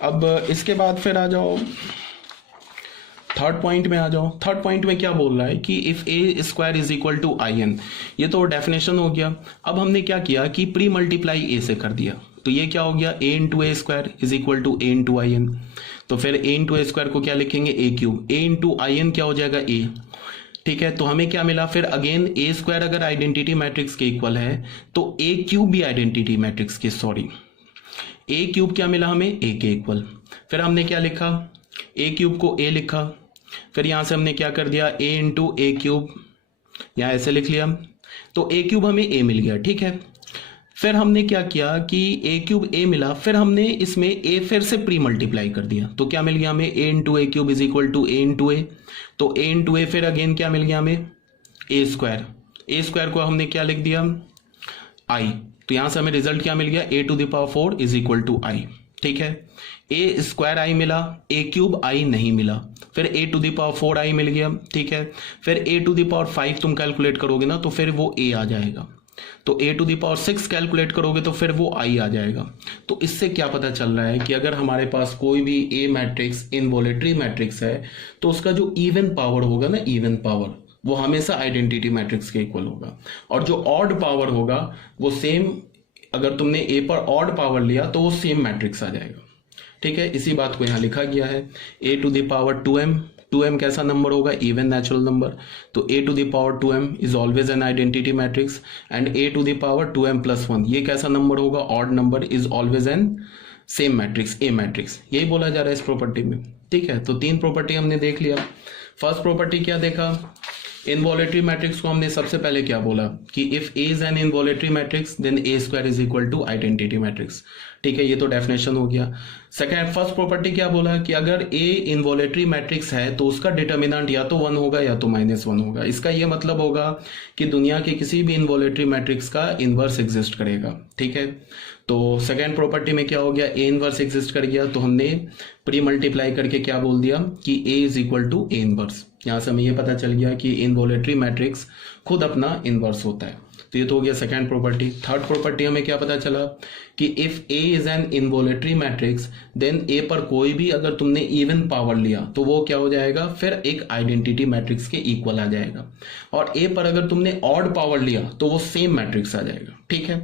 अब इसके बाद फिर आ जाओ थर्ड पॉइंट में आ जाओ। थर्ड पॉइंट में क्या बोल रहा है कि if A square is equal to I n, ये तो डेफिनेशन हो गया। अब हमने क्या किया कि प्री मल्टीप्लाई ए से कर दिया, तो ये क्या हो गया, A into A square is equal to A into I n. तो फिर ए इंटू ए स्क्वायर को क्या लिखेंगे, A cube, A into I n क्या हो जाएगा, ए। ठीक है, तो हमें क्या मिला फिर अगेन, ए स्क्वायर अगर आइडेंटिटी मैट्रिक्स के इक्वल है तो ए क्यूब भी आइडेंटिटी मैट्रिक्स के, सॉरी ए क्यूब क्या मिला हमें, ए के इक्वल। फिर हमने क्या लिखा, ए क्यूब को ए लिखा, फिर यहां से हमने क्या कर दिया, ए इंटू ए क्यूब, यहां ऐसे लिख लिया, तो ए क्यूब हमें ए मिल गया। ठीक है, फिर हमने क्या किया कि ए क्यूब ए मिला, फिर हमने इसमें ए फिर से प्री मल्टीप्लाई कर दिया, तो क्या मिल गया हमें, A into A cube is equal to A into A, तो ए इंटू ए फिर अगेन क्या मिल गया हमें, ए स्क्वायर। ए स्क्वायर को हमने क्या लिख दिया, आई, तो यहां से हमें रिजल्ट क्या मिल गया, A to the power 4 is equal to I. ठीक है, ए स्क्वायर आई मिला, ए क्यूब आई नहीं मिला, फिर ए टू द पावर 4 आई मिल गया। ठीक है, फिर ए टू द पावर 5 तुम कैलकुलेट करोगे ना तो फिर वो ए आ जाएगा, तो ए टू द पावर 6 कैलकुलेट करोगे तो फिर वो आई आ जाएगा। तो इससे क्या पता चल रहा है कि अगर हमारे पास कोई भी ए मैट्रिक्स इनवॉलेटरी मैट्रिक्स है तो उसका जो इवन पावर होगा ना, इवन पावर, वो हमेशा आइडेंटिटी मैट्रिक्स के इक्वल होगा, और जो ऑड पावर होगा वो सेम, अगर तुमने ए पर ऑड पावर लिया तो वो सेम मैट्रिक्स आ जाएगा। ठीक है, इसी बात को यहां लिखा गया है, A to the power 2m, 2m कैसा नंबर होगा, इवन नेचुरल नंबर, तो a to the power 2m is always an identity matrix, and a to the power 2m plus 1 ये कैसा नंबर होगा, odd number, is always an same matrix, A matrix, यही बोला जा रहा है इस प्रॉपर्टी में। ठीक है, तो तीन प्रॉपर्टी हमने देख लिया। फर्स्ट प्रॉपर्टी क्या देखा, इनवॉलेटरी मैट्रिक्स को हमने सबसे पहले क्या बोला कि if A is an involutory matrix then A square is equal to identity matrix. ठीक है, ये तो डेफिनेशन हो गया। सेकंड, फर्स्ट प्रॉपर्टी क्या बोला कि अगर ए इनवॉलेटरी मैट्रिक्स है तो उसका डिटर्मिनेंट या तो 1 होगा या तो -1 होगा। इसका ये मतलब होगा कि दुनिया के किसी भी इनवॉलेटरी मैट्रिक्स का इनवर्स एग्जिस्ट करेगा। ठीक है, तो सेकेंड प्रॉपर्टी में क्या हो गया, ए इनवर्स एग्जिस्ट कर गया, तो हमने प्री मल्टीप्लाई करके क्या बोल दिया कि A is equal to A inverse. यहां से हमें ये पता चल गया कि इनवॉलेटरी मैट्रिक्स खुद अपना इनवर्स होता है। तो ये तो हो गया सेकेंड प्रॉपर्टी। थर्ड प्रॉपर्टी हमें क्या पता चला कि if A is an involutory matrix then A पर कोई भी अगर तुमने इवन पावर लिया तो वो क्या हो जाएगा, फिर एक आइडेंटिटी मैट्रिक्स के इक्वल आ जाएगा, और ए पर अगर तुमने ऑड पावर लिया तो वो सेम मैट्रिक्स आ जाएगा। ठीक है,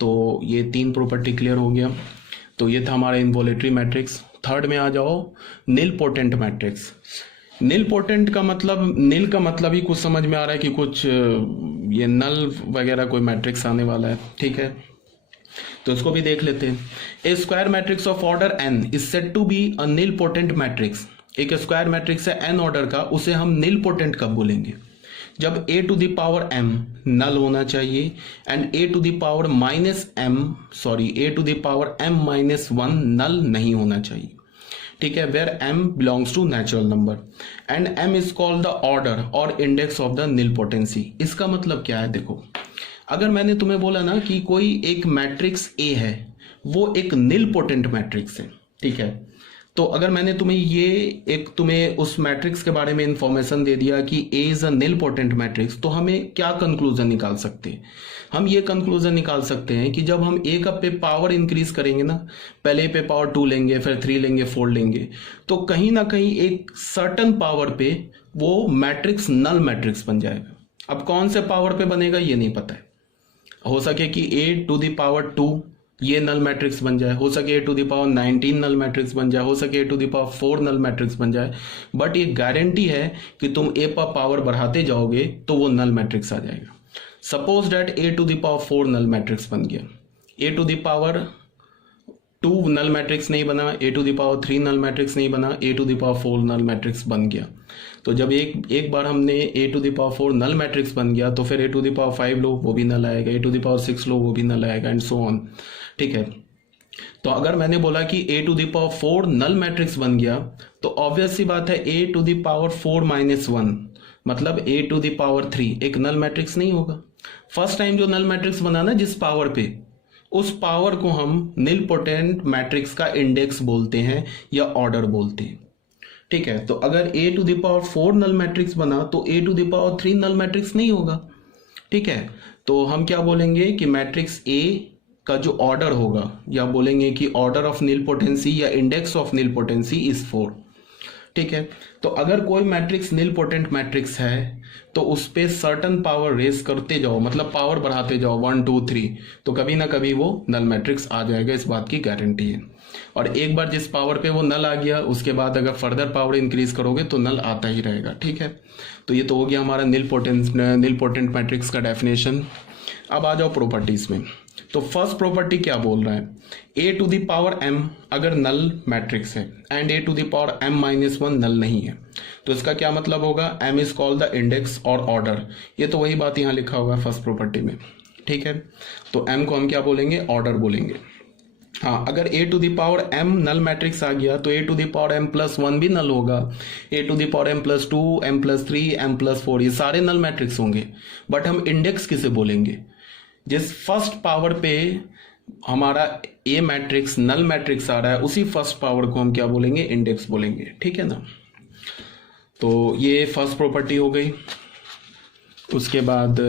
तो ये तीन प्रॉपर्टी क्लियर हो गया। तो ये था हमारा इनवॉलेटरी मैट्रिक्स। थर्ड में आ जाओ, निल पोटेंट मैट्रिक्स। निल पोटेंट का मतलब, निल का मतलब ही कुछ समझ में आ रहा है कि कुछ ये नल वगैरह कोई मैट्रिक्स आने वाला है। ठीक है, तो इसको भी देख लेते हैं। A square matrix of order n is said to be a nilpotent matrix. एक स्क्वायर मैट्रिक्स है n ऑर्डर का, उसे हम निल पोटेंट कब बोलेंगे, जब a to the power m null होना चाहिए and a to the power a to the power m minus 1 null नहीं होना चाहिए। ठीक है, where m belongs to natural number and m is called the order और index of the nil potency. इसका मतलब क्या है, देखो अगर मैंने तुम्हें बोला ना कि कोई एक मैट्रिक्स A है वो एक निल पोटेंट मैट्रिक्स है। ठीक है, तो अगर मैंने तुम्हें उस मैट्रिक्स के बारे में इंफॉर्मेशन दे दिया कि A is a nilpotent matrix, तो हमें क्या कंक्लूजन निकाल सकते हैं, हम ये कंक्लूजन निकाल सकते हैं कि जब हम A का पे पावर इंक्रीज करेंगे ना, पहले पे पावर 2 लेंगे, फिर 3 लेंगे, 4 लेंगे, तो कहीं ना कहीं एक सर्टन पावर पे वो मैट्रिक्स नल मैट्रिक्स बन जाएगा। अब कौन से पावर पे बनेगा ये नहीं पता है, हो सके कि a टू द पावर 2 ये नल मैट्रिक्स बन जाए, हो सके a to the power 19 null matrix बन जाए, हो सके a to the power 4 null matrix बन जाए, बट ये गारंटी है कि तुम a पर पावर बढ़ाते जाओगे तो वो नल मैट्रिक्स आ जाएगा। Suppose that a to the power 4 null matrix बन गया, a to the power 2 null matrix नहीं बना, a to the power 3 null matrix नहीं बना, a to the power 4 null matrix बन गया। तो जब एक बार हमने a to the power 4 null matrix बन गया तो फिर a टू द पावर 5 लो वो भी नल आएगा, a टू द पावर 6 लो वो भी नल आएगा, एंड सो ऑन। ठीक है, तो अगर मैंने बोला कि a to the power 4 null matrix बन गया तो ऑब्वियस सी बात है a to the power 4 minus 1 मतलब a टू द पावर 3 एक नल मैट्रिक्स नहीं होगा। फर्स्ट टाइम जो नल मैट्रिक्स बना ना जिस पावर पे, उस पावर को हम निल पोटेंट मैट्रिक्स का इंडेक्स बोलते हैं या ऑर्डर बोलते हैं। ठीक है, तो अगर a to the power 4 null matrix बना तो a to the power 3 null matrix नहीं होगा। ठीक है, तो हम क्या बोलेंगे कि मैट्रिक्स A का जो ऑर्डर होगा, या बोलेंगे कि ऑर्डर ऑफ नील पोटेंसी या index of nilpotency is 4। ठीक है, तो अगर कोई मैट्रिक्स नील पोटेंट मैट्रिक्स है तो उस पे सर्टन पावर रेस करते जाओ, मतलब पावर बढ़ाते जाओ 1 2 3, तो कभी ना कभी वो नल मैट्रिक्स आ जाएगा, इस बात की गारंटी है। और एक बार जिस पावर पे वो नल आ गया उसके बाद अगर फर्दर पावर इंक्रीज करोगे तो नल आता ही रहेगा। ठीक है, तो ये तो हो गया हमारा नील पोटेंट मैट्रिक्स का डेफिनेशन। अब आ जाओ प्रॉपर्टीज में। तो फर्स्ट प्रॉपर्टी क्या बोल रहा है, A to the power m अगर नल मैट्रिक्स है and A to the power m-1 null नहीं है, तो इसका क्या मतलब होगा, m is called the index और ऑर्डर। ये तो वही बात यहाँ लिखा होगा फर्स्ट प्रॉपर्टी में। ठीक है, तो m को हम क्या बोलेंगे, ऑर्डर बोलेंगे। हाँ, अगर A to the power m null matrix आ गया तो ए टू द पावर m+1 भी नल होगा, ए to the power m+2 m+3 m+4 ये सारे नल मैट्रिक्स होंगे। बट हम इंडेक्स किसे बोलेंगे, जिस फर्स्ट पावर पे हमारा ए मैट्रिक्स नल मैट्रिक्स आ रहा है उसी फर्स्ट पावर को हम क्या बोलेंगे, इंडेक्स बोलेंगे। ठीक है ना, तो ये फर्स्ट प्रॉपर्टी हो गई। उसके बाद